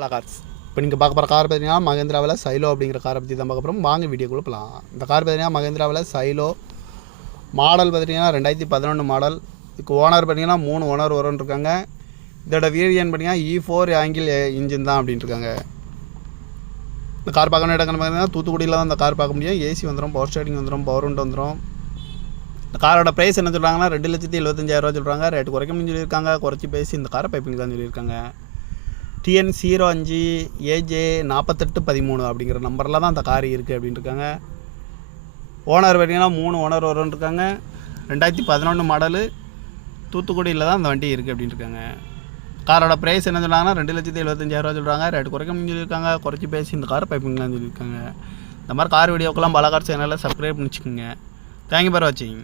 பல கார்ஸ். இப்போ நீங்கள் பார்க்க போகிற கார் பார்த்தீங்கன்னா மகேந்திராவில் சைலோ அப்படிங்கிற காரை பற்றி தான் பார்க்க போகிறோம். வாங்க வீடியோக்குள்ளே போகலாம். இந்த கார் பார்த்தீங்கன்னா மகேந்திராவில் சைலோ மாடல் பார்த்தீங்கன்னா 2011 மாடல். இதுக்கு ஓனர் பார்த்தீங்கன்னா 3 ஓனர் வரும்னு இருக்காங்க. இதோட வேரியன்ட் பார்த்தீங்கன்னா E4 ஆங்கிள் இன்ஜின் தான் அப்படின்ட்டு இருக்காங்க. இந்த கார் பார்க்கணும் இடங்கள் பார்த்தீங்கன்னா தூத்துக்குடியில் தான் இந்த கார் பார்க்க முடியும். ஏசி வந்துடும், பவர் ஸ்டேரிங் வந்துடும், பவர் விண்டோ வந்துடும். இந்த காரோட ப்ரைஸ் என்ன சொல்கிறாங்கன்னா 2,75,000 சொல்கிறாங்க. ரேட்டு குறைக்கணும்னு சொல்லியிருக்காங்க. குறைச்சி பேசி இந்த காரை பைப்பிங் தான் சொல்லியிருக்காங்க. TN05 AJ 4813 அப்படிங்கிற நம்பரில் தான் அந்த கார் இருக்குது அப்படின்ட்டு இருக்காங்க. ஓனர் பார்த்தீங்கன்னா 3 ஓனர் வரும்னு இருக்காங்க. 2011 மாடலு, தூத்துக்குடியில் தான் அந்த வண்டி இருக்குது அப்படின்ட்டு இருக்காங்க. காரோட ப்ரைஸ் என்ன சொல்கிறாங்கன்னா 2,75,000 சொல்கிறாங்க. ரேட்டு குறைக்கணும்னு சொல்லியிருக்காங்க. குறைச்சி பேசி இந்த காரை பைப்பிங்லாம் சொல்லியிருக்காங்க. இந்த மாதிரி கார் வீடியோக்கெல்லாம் பல கார் சேனலில் சப்ஸ்கிரைப் பண்ணிச்சுக்கோங்க. தேங்க்யூ ஃபார் வாட்சிங்.